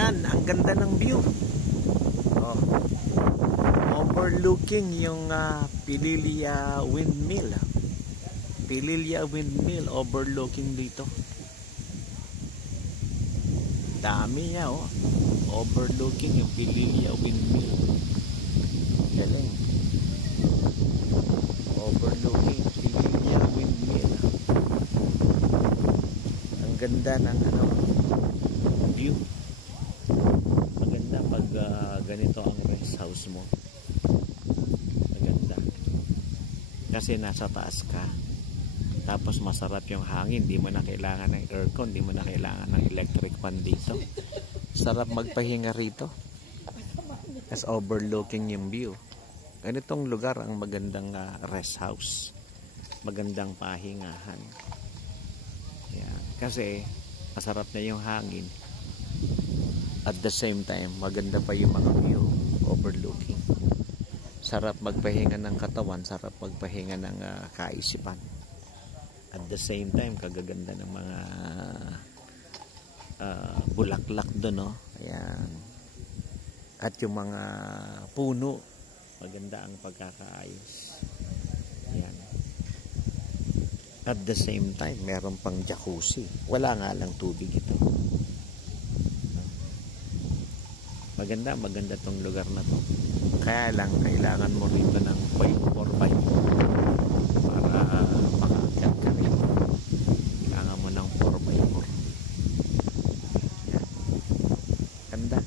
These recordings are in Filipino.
Yan, ang ganda ng view. Oh. Overlooking yung Pililya Windmill. Pililya Windmill overlooking dito. Dami niya, oh. Overlooking yung Pililya Windmill. Galing. Overlooking Pililya Windmill. Ang ganda ng view. Maganda pag ganito ang rest house mo. Maganda. Kasi nasa taas ka. Tapos masarap yung hangin. Hindi mo na kailangan ng aircon. Hindi mo na kailangan ng electric fan dito. Sarap magpahinga rito. As overlooking yung view. Ganitong lugar ang magandang rest house. Magandang pahingahan. Yan. Kasi masarap na yung hangin. At the same time, maganda pa yung mga view overlooking. Sarap magpahinga ng katawan, sarap magpahinga ng kaisipan. At the same time, kagaganda ng mga bulaklak doon, no? Ayan. At yung mga puno, maganda ang pagkakaayos. Ayan. At the same time, meron pang jacuzzi. Wala nga lang tubig ito. Maganda tong lugar na to. Kaya lang kailangan mo rito ng 4x4 para makaakyat ka rin. Kailangan mo ng 4x4. Yan. Ganda.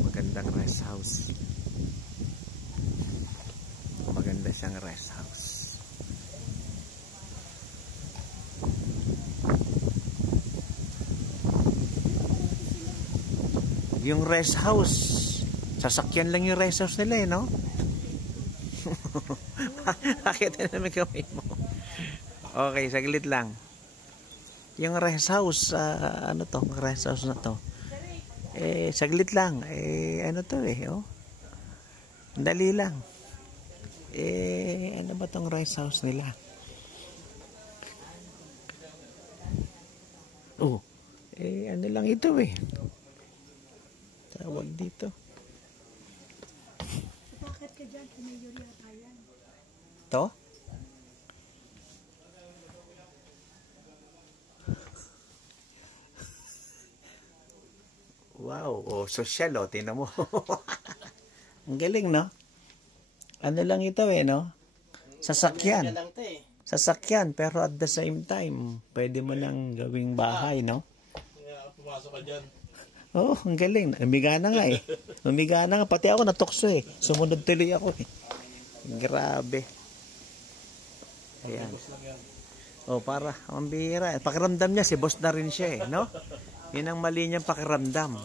Magandang rest house. Maganda siyang rest house. Yung rest house, sasakyan lang yung rest house nila, no? Bakit na namin kamay mo? Okay, saglit lang. Yung rest house, ano to? Rest house na to. Saglit lang. Ano to oh? Dali lang. Ano ba tong rest house nila? Oh, ano lang ito tawag dito. Bakit ka dyan? Mayor yata yan. To? Wow, social tingnan mo. Ang galing, no? Ano lang ito no? Sasakyan. Sasakyan, pero at the same time, pwede mo nang gawing bahay, no? Pumasok ka dyan. Oh, ang galing. Umiga na nga Umiga na nga. Pati ako natukso Sumunod tuloy ako Grabe. Ayan. Oh, para ang bihira. Pakiramdam niya, si boss na rin siya no? Yun ang mali niyang pakiramdam.